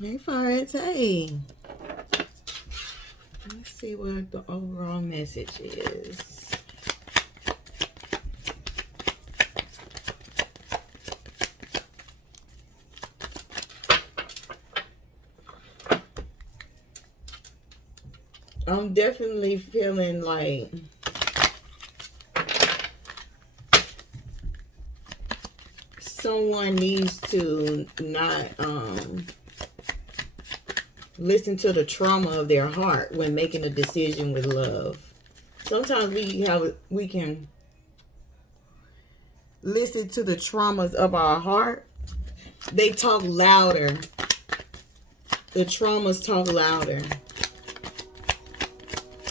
Hey, Forrest. Hey. Let's see what the overall message is. I'm definitely feeling like someone needs to not listen to the trauma of their heart when making a decision with love. Sometimes we can listen to the traumas of our heart. They talk louder. The traumas talk louder.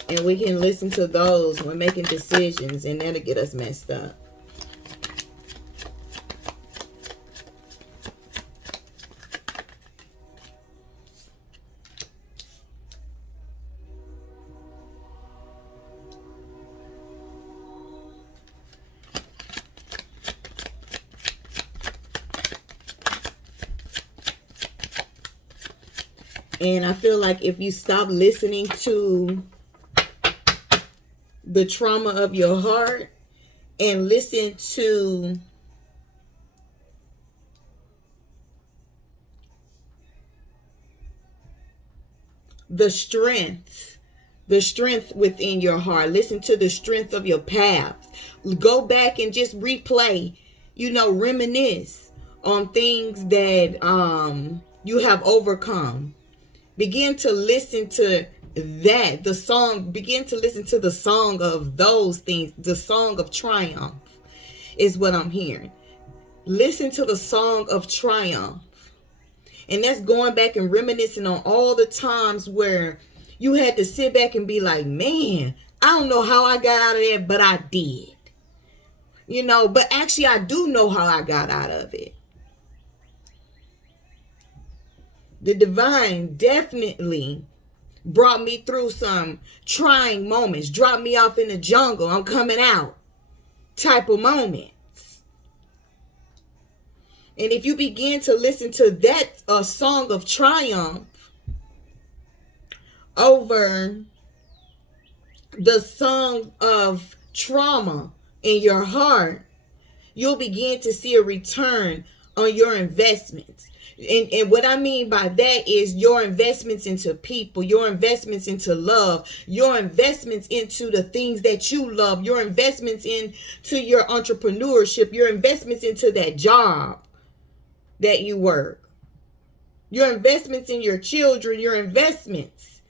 And we can listen to those when making decisions, and that'll get us messed up. And I feel like if you stop listening to the trauma of your heart and listen to the strength within your heart, listen to the strength of your path, go back and just replay, reminisce on things that you have overcome. Begin to listen to begin to listen to the song of those things. The song of triumph is what I'm hearing. Listen to the song of triumph. And that's going back and reminiscing on all the times where you had to sit back and be like, man, I don't know how I got out of that, but I did. But actually I do know how I got out of it. The divine definitely brought me through some trying moments, dropped me off in the jungle, I'm coming out type of moments. And if you begin to listen to that song of triumph over the song of trauma in your heart, you'll begin to see a return on your investments. And what I mean by that is your investments into people, your investments into love, your investments into the things that you love, your investments into your entrepreneurship, your investments into that job that you work, your investments in your children, your investments,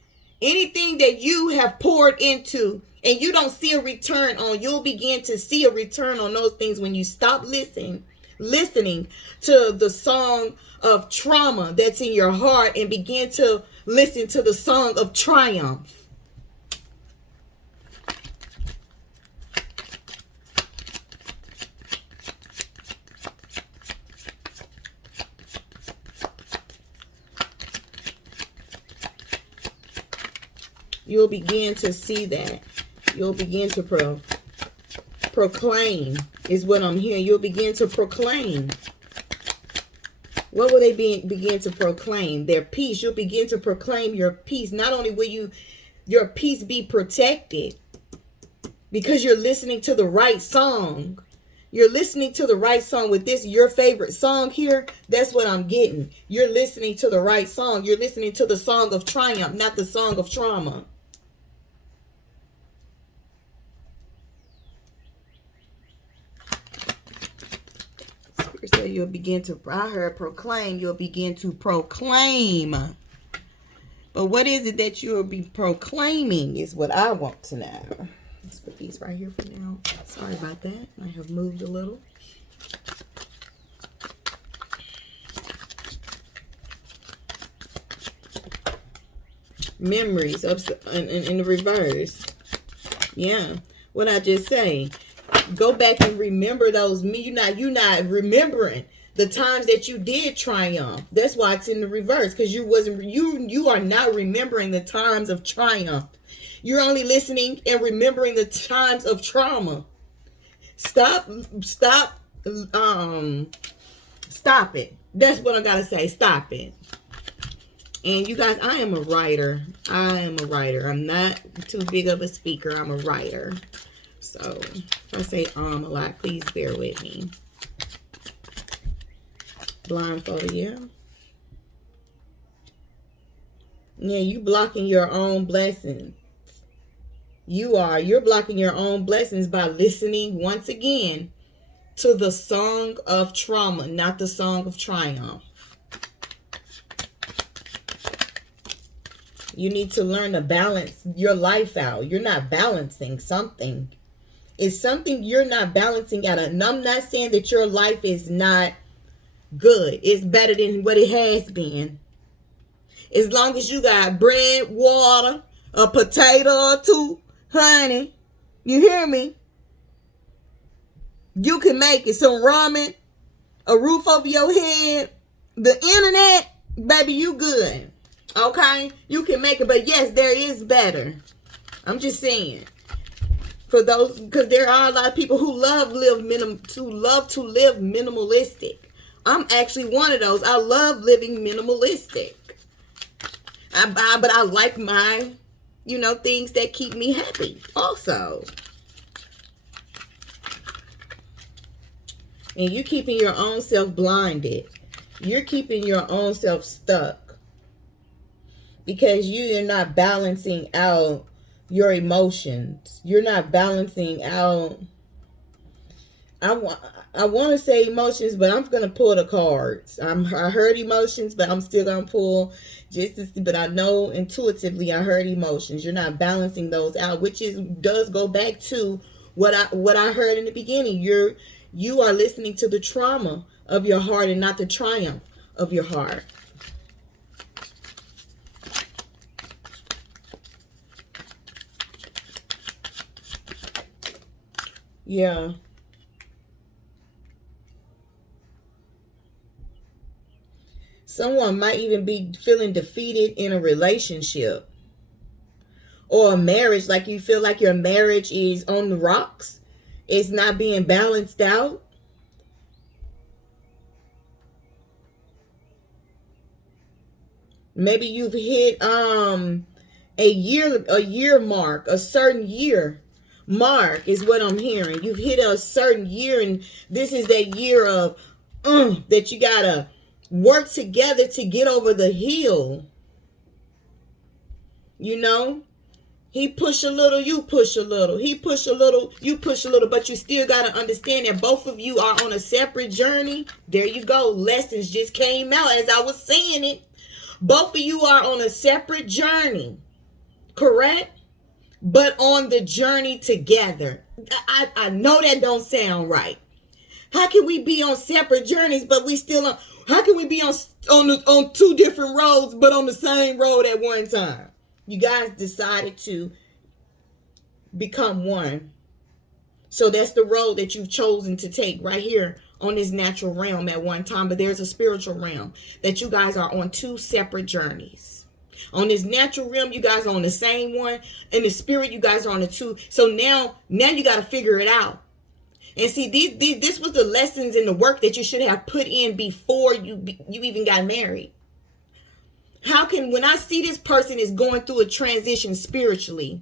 anything that you have poured into and you don't see a return on, you'll begin to see a return on those things when you stop listening to the song of trauma that's in your heart and begin to listen to the song of triumph. You'll begin to see that. You'll begin to proclaim is what I'm hearing. You'll begin to proclaim. What will they begin to proclaim? Their peace. You'll begin to proclaim your peace. Not only will your peace be protected because you're listening to the right song. You're listening to the right song with this, your favorite song here. That's what I'm getting. You're listening to the right song. You're listening to the song of triumph, not the song of trauma. So you'll begin to, I heard proclaim, you'll begin to proclaim. But what is it that you'll be proclaiming is what I want to know. Let's put these right here for now. Sorry about that. I have moved a little. Memories in the reverse. Yeah. What I just say. Go back and remember those. You're not remembering the times that you did triumph. That's why it's in the reverse, because you are not remembering the times of triumph. You're only listening and remembering the times of trauma. Stop it. That's what I gotta say. Stop it. And you guys, I am a writer. I am a writer. I'm not too big of a speaker. I'm a writer. So if I say a lot, please bear with me. Blindfolded, yeah. Yeah, you blocking your own blessings. You're blocking your own blessings by listening once again to the song of trauma, not the song of triumph. You need to learn to balance your life out. You're not balancing something. It's something you're not balancing out. And I'm not saying that your life is not good. It's better than what it has been. As long as you got bread, water, a potato or two, honey, you hear me? You can make it. Some ramen, a roof over your head, the internet, baby, you good. Okay? You can make it. But yes, there is better. I'm just saying. For those, because there are a lot of people who love to live minimalistic. I'm actually one of those. I love living minimalistic. But I like my, things that keep me happy also. And you're keeping your own self blinded. You're keeping your own self stuck. Because you're not balancing out your emotions. You're not balancing out. I want to say emotions, but I'm going to pull the cards. I heard emotions, but I'm still going to pull but I know intuitively I heard emotions. You're not balancing those out, which does go back to what I heard in the beginning. You are listening to the trauma of your heart and not the triumph of your heart. Yeah. Someone might even be feeling defeated in a relationship or a marriage. Like you feel like your marriage is on the rocks. It's not being balanced out. Maybe you've hit a year mark, a certain year mark is what I'm hearing. You've hit a certain year, and this is that year of that you gotta work together to get over the hill. He push a little, you push a little. He push a little, you push a little. But you still got to understand that both of you are on a separate journey. There you go. Lessons just came out as I was saying it. Both of you are on a separate journey. Correct? But on the journey together. I know that don't sound right. How can we be on separate journeys, but we still on? How can we be on two different roads, but on the same road at one time? You guys decided to become one. So that's the road that you've chosen to take right here on this natural realm at one time. But there's a spiritual realm that you guys are on two separate journeys. On this natural realm, you guys are on the same one. In the spirit, you guys are on the two. So now you got to figure it out. And see, this was the lessons and the work that you should have put in before you even got married. How can, when I see this person is going through a transition spiritually,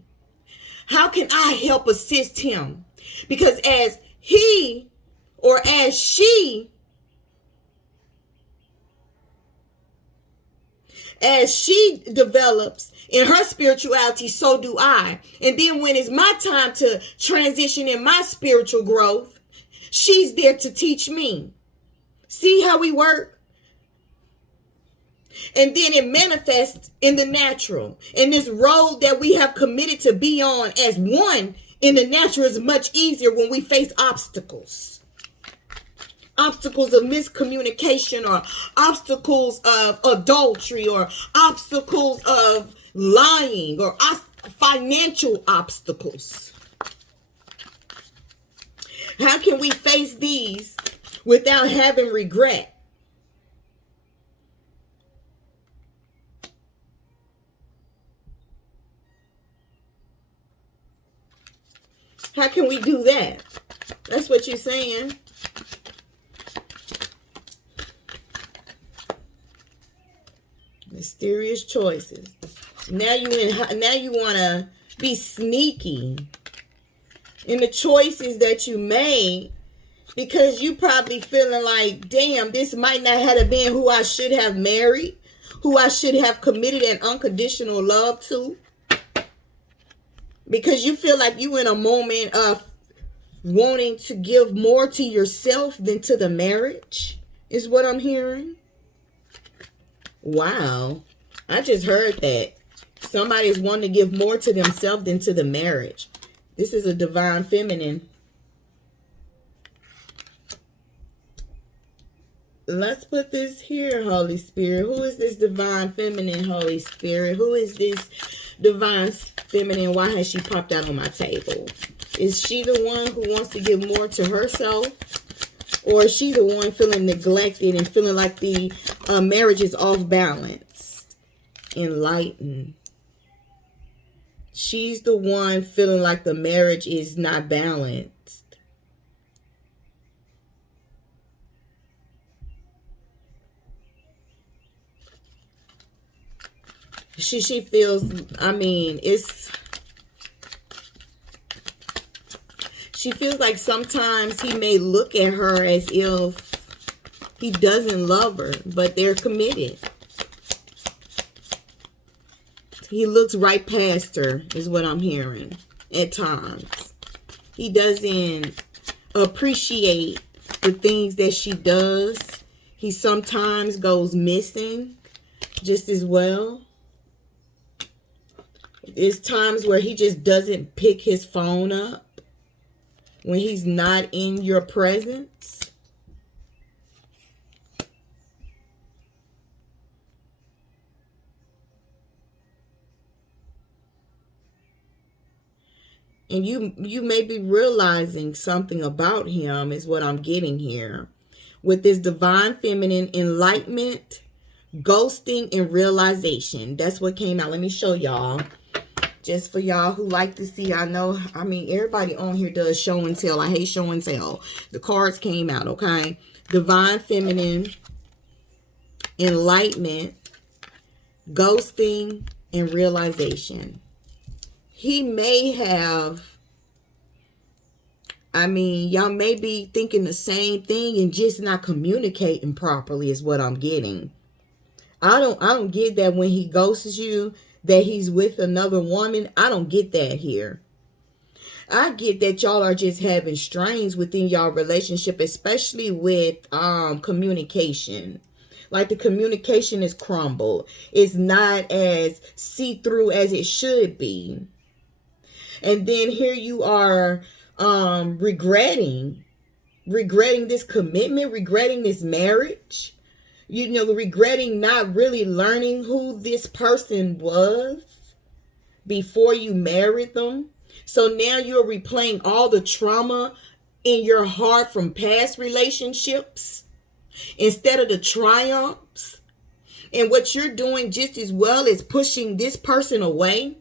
how can I help assist him? Because as he or as she develops in her spirituality, so do I. And then when it's my time to transition in my spiritual growth, she's there to teach me. See how we work? And then it manifests in the natural. And this road that we have committed to be on as one in the natural is much easier when we face obstacles. Obstacles of miscommunication, or obstacles of adultery, or obstacles of lying, or financial obstacles. How can we face these without having regret? How can we do that? That's what you're saying. Mysterious choices. Now you want to be sneaky in the choices that you made, because you probably feeling like, damn, this might not have been who I should have married, who I should have committed an unconditional love to. Because you feel like you in a moment of wanting to give more to yourself than to the marriage, is what I'm hearing. Wow. I just heard that. Somebody's wanting to give more to themselves than to the marriage. This is a divine feminine. Let's put this here, Holy Spirit. Who is this divine feminine, Holy Spirit? Who is this divine feminine? Why has she popped out on my table? Is she the one who wants to give more to herself? Or is she the one feeling neglected and feeling like the marriage is off balance? Enlightened. She's the one feeling like the marriage is not balanced. She feels, I mean, she feels like sometimes he may look at her as if he doesn't love her, but they're committed. He looks right past her, is what I'm hearing at times. He doesn't appreciate the things that she does. He sometimes goes missing just as well. There's times where he just doesn't pick his phone up when he's not in your presence. And you may be realizing something about him, is what I'm getting here. With this divine feminine, enlightenment, ghosting, and realization. That's what came out. Let me show y'all. Just for y'all who like to see. I mean, everybody on here does show and tell. I hate show and tell. The cards came out, okay? Divine feminine, enlightenment, ghosting, and realization. He may have, I mean, y'all may be thinking the same thing and just not communicating properly, is what I'm getting. I don't get that when he ghosts you, that he's with another woman. I don't get that here. I get that y'all are just having strains within y'all relationship, especially with communication. Like the communication is crumbled. It's not as see-through as it should be. And then here you are regretting this commitment, regretting this marriage. You know, regretting not really learning who this person was before you married them. So now you're replaying all the trauma in your heart from past relationships instead of the triumphs. And what you're doing just as well is pushing this person away.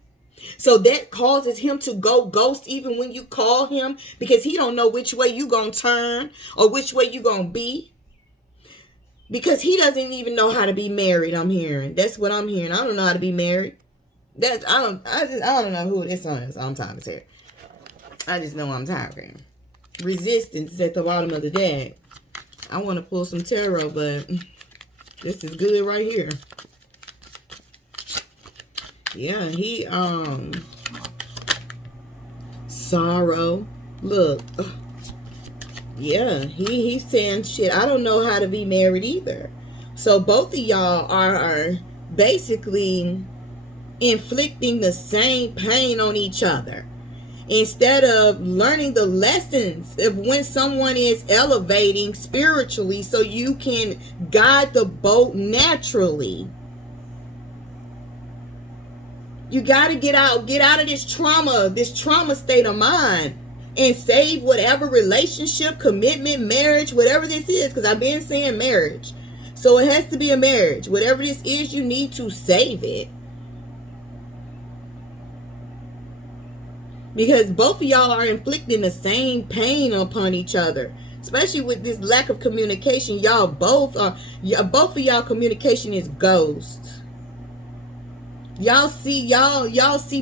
So that causes him to go ghost even when you call him, because he don't know which way you gonna turn or which way you gonna be. Because he doesn't even know how to be married, I'm hearing. That's what I'm hearing. I don't know how to be married. I don't know who this is. I'm talking to. I just know I'm talking. Resistance is at the bottom of the deck. I want to pull some tarot, but this is good right here. Yeah, he sorrow. Look. Yeah, he's saying shit. I don't know how to be married either. So both of y'all are basically inflicting the same pain on each other, instead of learning the lessons of when someone is elevating spiritually so you can guide the boat naturally. You got to get out of this trauma state of mind, and save whatever relationship, commitment, marriage, whatever this is, because I've been saying marriage. So it has to be a marriage. Whatever this is, you need to save it. Because both of y'all are inflicting the same pain upon each other. Especially with this lack of communication. Both of y'all communication is ghost. Y'all see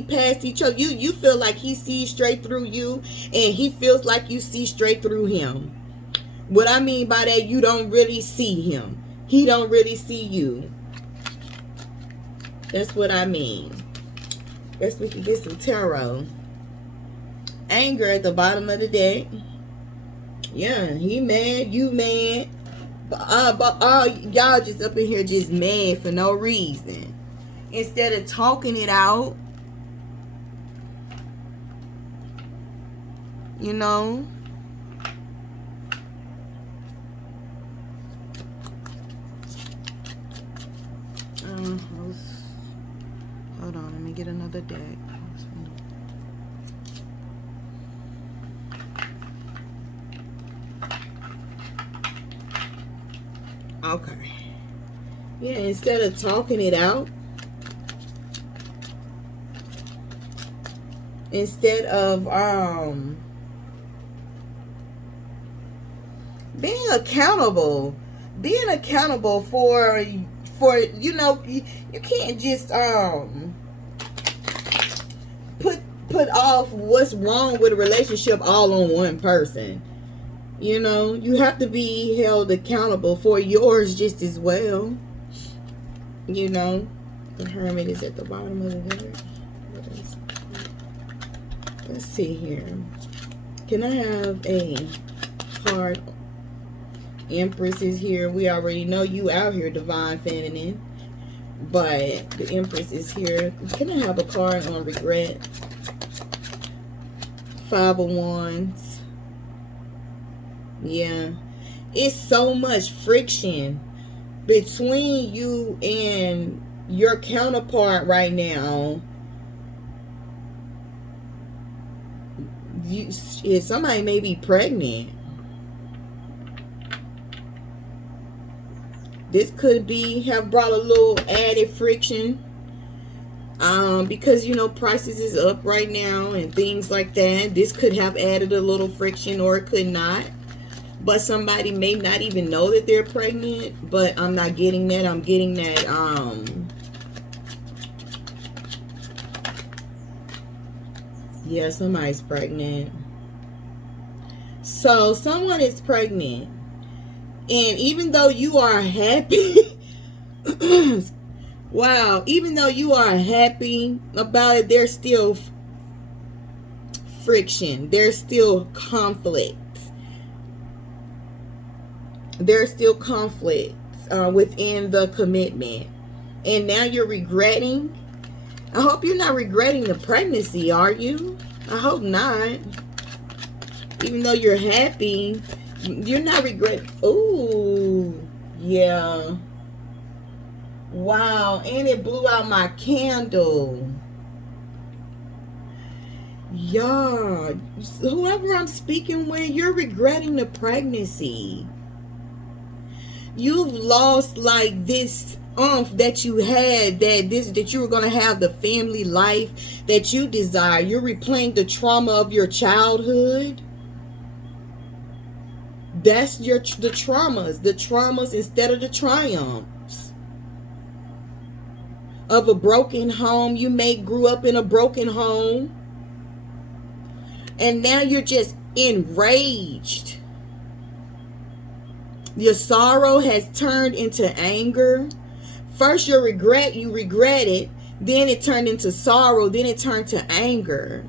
past each other. You feel like he sees straight through you, and he feels like you see straight through him. What I mean by that, you don't really see him. He don't really see you. That's what I mean. Guess we can get some tarot. Anger at the bottom of the deck. Yeah, he mad, you mad. But y'all just up in here just mad for no reason. Instead of talking it out. You know. Hold on, let me get another deck. Okay. Yeah, instead of talking it out, instead of being accountable for you know, you can't just put off what's wrong with a relationship all on one person. You know, you have to be held accountable for yours just as well. You know, the Hermit is at the bottom of the deck. Let's see here. Can I have a card? Empress is here. We already know you out here, Divine Feminine. But the Empress is here. Can I have a card on regret? Five of Wands. Yeah. It's so much friction between you and your counterpart right now. Somebody may be pregnant. This could have brought a little added friction. Because, you know, prices is up right now and things like that. This could have added a little friction, or it could not. But somebody may not even know that they're pregnant. But I'm not getting that. I'm getting that, yeah, somebody's pregnant. So, someone is pregnant. And even though you are happy... Wow, even though you are happy about it, there's still friction. There's still conflict. There's still conflict within the commitment. And now you're regretting. I hope you're not regretting the pregnancy, are you? I hope not. Even though you're happy, you're not regretting. Ooh, yeah. Wow, and it blew out my candle. Yeah, whoever I'm speaking with, you're regretting the pregnancy. You've lost like this that you had, that you were going to have the family life that you desire. You're replaying the trauma of your childhood. That's the traumas instead of the triumphs of a broken home. You may grew up in a broken home, and now you're just enraged. Your sorrow has turned into anger. First you regret it, then it turned into sorrow, then it turned to anger.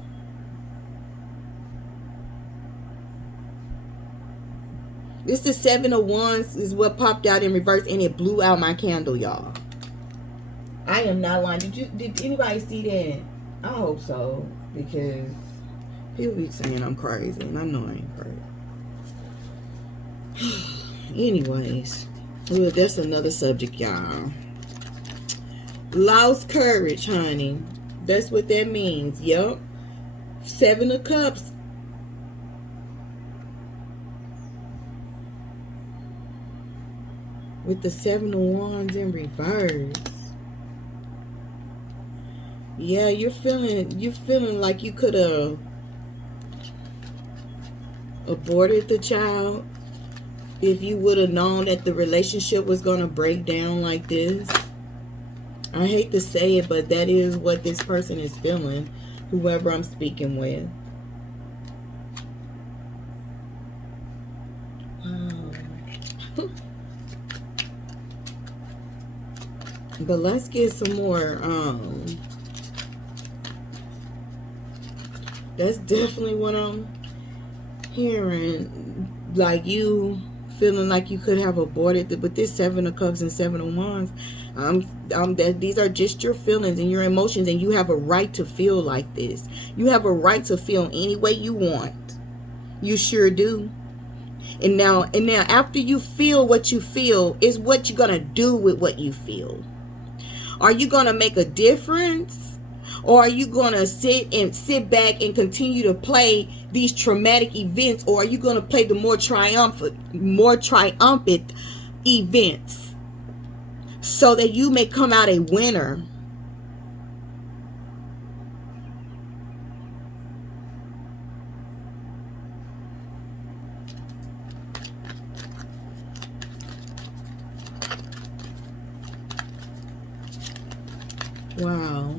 This the Seven of Wands is what popped out in reverse, and it blew out my candle, y'all. I am not lying. Did anybody see that? I hope so, because people be saying I'm crazy, and I know I ain't crazy. Anyways, well, that's another subject, y'all. Lost courage, honey. That's what that means. Yep. Seven of Cups. With the Seven of Wands in reverse. Yeah, you're feeling like you could have aborted the child if you would have known that the relationship was going to break down like this. I hate to say it, but that is what this person is feeling, whoever I'm speaking with. Wow. But let's get some more. That's definitely what I'm hearing. Like you feeling like you could have aborted with this Seven of Cups and Seven of Wands. That these are just your feelings and your emotions, and you have a right to feel like this. You have a right to feel any way you want. You sure do. And now after you feel what you feel, is what you're gonna do with what you feel. Are you gonna make a difference? Or are you gonna sit back and continue to play these traumatic events? Or are you gonna play the more triumphant events so that you may come out a winner? Wow.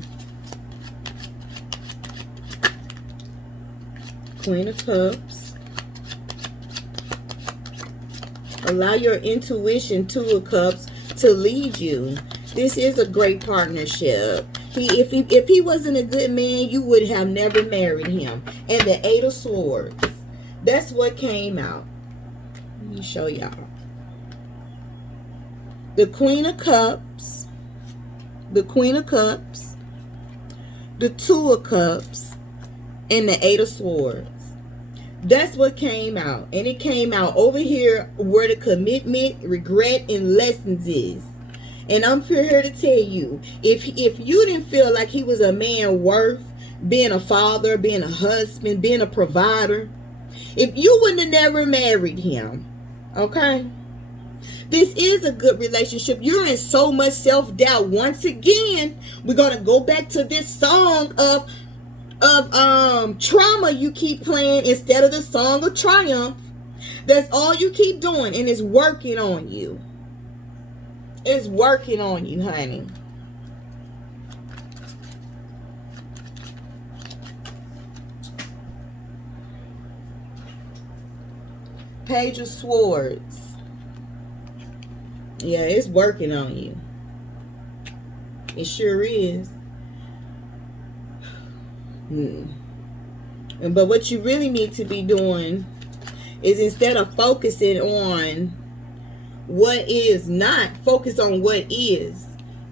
Queen of Cups. Allow your intuition, Two of Cups, to lead you. This is a great partnership. If he wasn't a good man, you would have never married him. And the Eight of Swords. That's what came out. Let me show y'all. The Queen of Cups. The Queen of Cups. The Two of Cups. And the Eight of Swords. That's what came out. And it came out over here where the commitment, regret, and lessons is. And I'm here to tell you, if you didn't feel like he was a man worth being a father, being a husband, being a provider, if you wouldn't have never married him, okay? This is a good relationship. You're in so much self-doubt. Once again, we're going to go back to this song of trauma you keep playing instead of the song of triumph. That's all you keep doing, and it's working on you. It's working on you, honey. Page of Swords. Yeah, it's working on you. It sure is. But what you really need to be doing is, instead of focusing on what is not, focus on what is.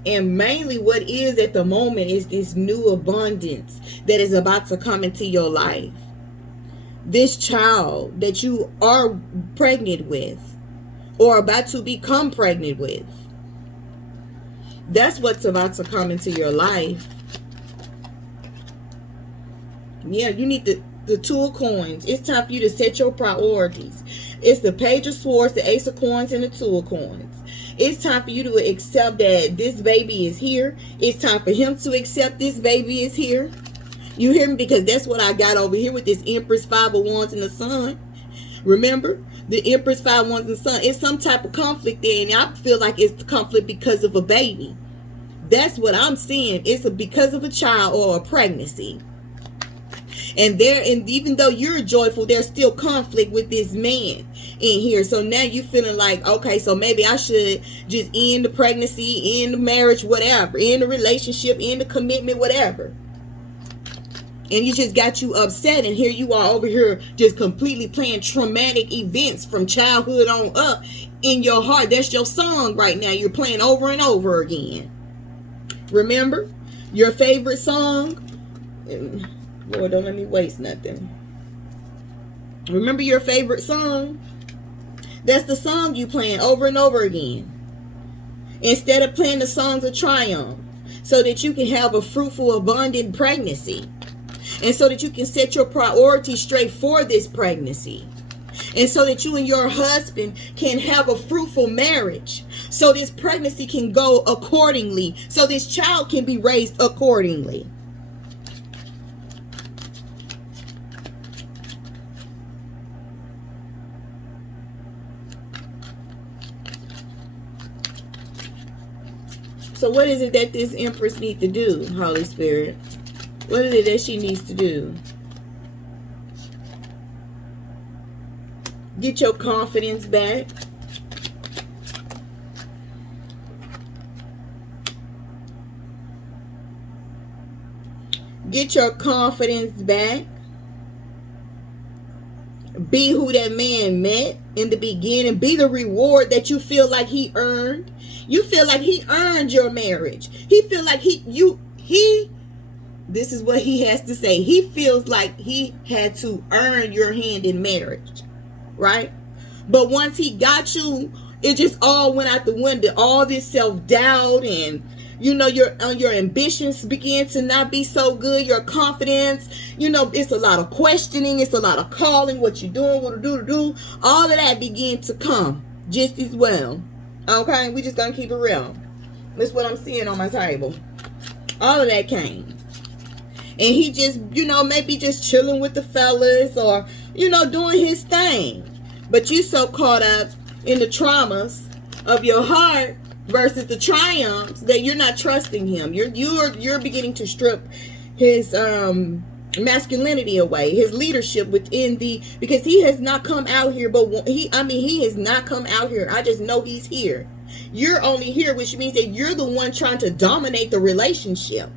And mainly what is at the moment is this new abundance that is about to come into your life. This child that you are pregnant with, or about to become pregnant with. That's what's about to come into your life. Yeah, you need the Two of Coins. It's time for you to set your priorities. It's the Page of Swords, the Ace of Coins, and the Two of Coins. It's time for you to accept that this baby is here. It's time for him to accept this baby is here. You hear me? Because that's what I got over here with this Empress, Five of Wands, and the Sun. Remember? The Empress, Five of Wands, and the Sun. It's some type of conflict there, and I feel like it's the conflict because of a baby. That's what I'm seeing. It's because of a child or a pregnancy. And even though you're joyful, there's still conflict with this man in here. So now you're feeling like, okay, so maybe I should just end the pregnancy, end the marriage, whatever, end the relationship, end the commitment, whatever. And you just got you upset, and here you are over here just completely playing traumatic events from childhood on up in your heart. That's your song right now. You're playing over and over again. Remember your favorite song? Lord, don't let me waste nothing. Remember your favorite song? That's the song you playing over and over again. Instead of playing the songs of triumph, so that you can have a fruitful, abundant pregnancy. And so that you can set your priorities straight for this pregnancy. And so that you and your husband can have a fruitful marriage. So this pregnancy can go accordingly. So this child can be raised accordingly. So what is it that this Empress needs to do, Holy Spirit? What is it that she needs to do? Get your confidence back. Get your confidence back. Be who that man met in the beginning. Be the reward that you feel like he earned. You feel like he earned your marriage. He feel like this is what he has to say. He feels like he had to earn your hand in marriage, right? But once he got you, it just all went out the window. All this self-doubt and your ambitions began to not be so good. Your confidence, it's a lot of questioning. It's a lot of calling. What you doing? What to do? All of that began to come just as well. Okay, we just gonna keep it real. That's what I'm seeing on my table. All of that came. And he just, maybe just chilling with the fellas or, doing his thing. But you so caught up in the traumas of your heart versus the triumphs that you're not trusting him. You're beginning to strip his masculinity away, his leadership within because he has not come out here, but he has not come out here. I just know he's here. You're only here, which means that you're the one trying to dominate the relationship.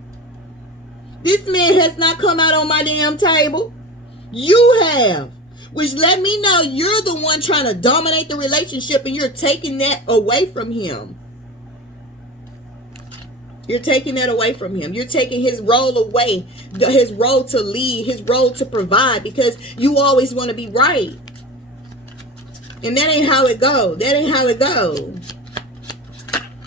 This man has not come out on my damn table. You have. Which let me know you're the one trying to dominate the relationship and you're taking that away from him. You're taking that away from him. You're taking his role away. His role to lead. His role to provide. Because you always want to be right. And that ain't how it goes. That ain't how it goes.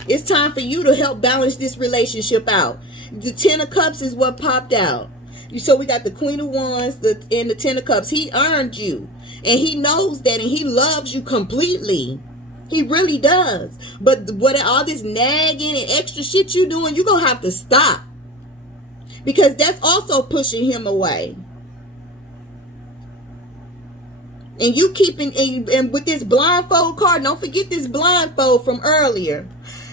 It's time for you to help balance this relationship out. The 10 of Cups is what popped out. So we got the Queen of Wands and the 10 of Cups. He earned you. And he knows that. And he loves you completely. He really does. But what all this nagging and extra shit you doing, you're going to have to stop. Because that's also pushing him away. And you keeping, and with this blindfold card, don't forget this blindfold from earlier.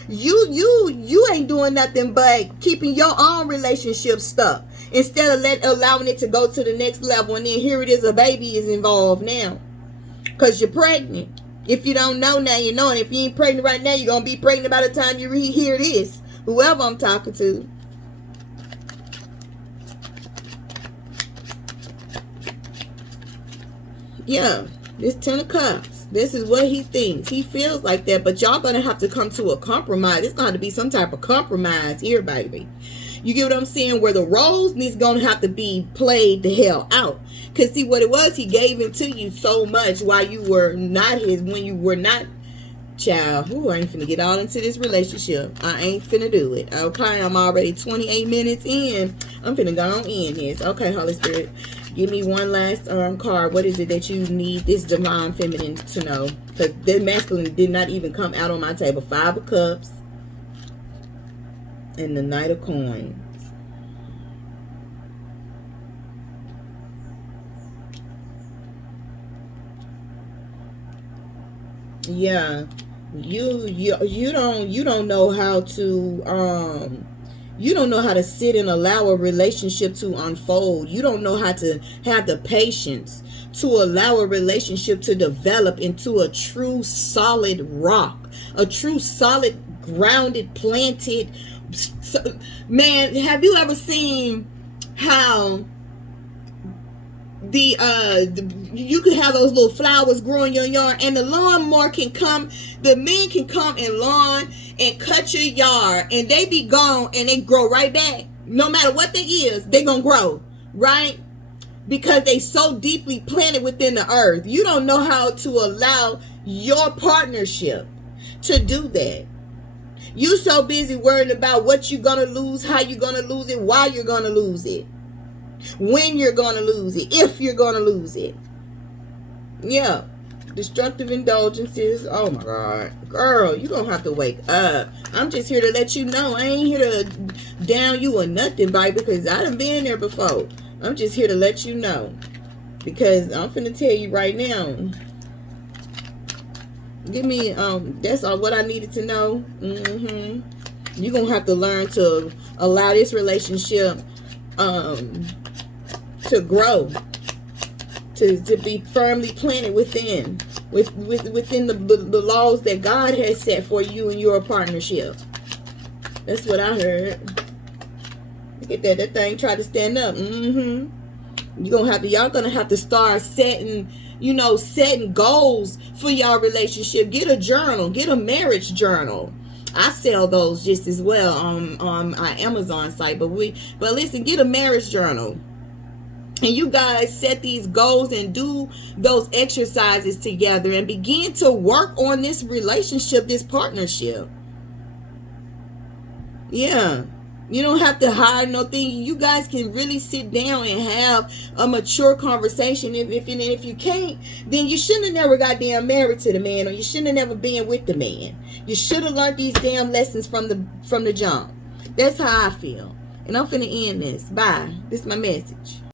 You ain't doing nothing but keeping your own relationship stuck. Instead of allowing it to go to the next level. And then here it is, a baby is involved now. Because you're pregnant. If you don't know now, you know. And if you ain't pregnant right now, you're going to be pregnant by the time you hear this. Whoever I'm talking to. Yeah, this 10 of Cups. This is what he thinks. He feels like that. But y'all going to have to come to a compromise. It's going to be some type of compromise here, baby. You get what I'm saying? Where the roles is going to have to be played the hell out. Because see what it was, he gave it to you so much while you were not his, when you were not, child. Ooh, I ain't finna get all into this relationship. I ain't finna do it. Okay, I'm already 28 minutes in. I'm finna go on in this. Okay, Holy Spirit, give me one last card. What is it that you need this divine feminine to know? Because the masculine did not even come out on my table. 5 of Cups. And the Knight of Coins. Yeah, you don't know how to you don't know how to sit and allow a relationship to unfold. You don't know how to have the patience to allow a relationship to develop into a true solid rock, a true solid grounded, planted. Man, have you ever seen how you can have those little flowers growing in your yard, and the lawnmower can come, the men can come and lawn and cut your yard, and they be gone and they grow right back. No matter what they is, they gonna grow, right? Because they so deeply planted within the earth. You don't know how to allow your partnership to do that. You so busy worrying about what you're gonna lose, how you're gonna lose it, why you're gonna lose it, when you're gonna lose it, if you're gonna lose it. Yeah, destructive indulgences. Oh my God, girl, you're gonna have to wake up. I'm just here to let you know. I ain't here to down you or nothing, baby, because I done been there before. I'm just here to let you know, because I'm finna tell you right now. Give me that's all what I needed to know. You're going to have to learn to allow this relationship to grow, to be firmly planted within the laws that God has set for you and your partnership. That's what I heard. Look at that. That thing tried to stand up. Y'all gonna have to start setting, setting goals for y'all relationship. Get a journal. Get a marriage journal. I sell those just as well on our Amazon site. But listen, get a marriage journal. And you guys set these goals and do those exercises together and begin to work on this relationship, this partnership. Yeah. You don't have to hide nothing. You guys can really sit down and have a mature conversation. If you can't, then you shouldn't have never got damn married to the man, or you shouldn't have never been with the man. You should have learned these damn lessons from the jump. That's how I feel. And I'm finna end this. Bye. This is my message.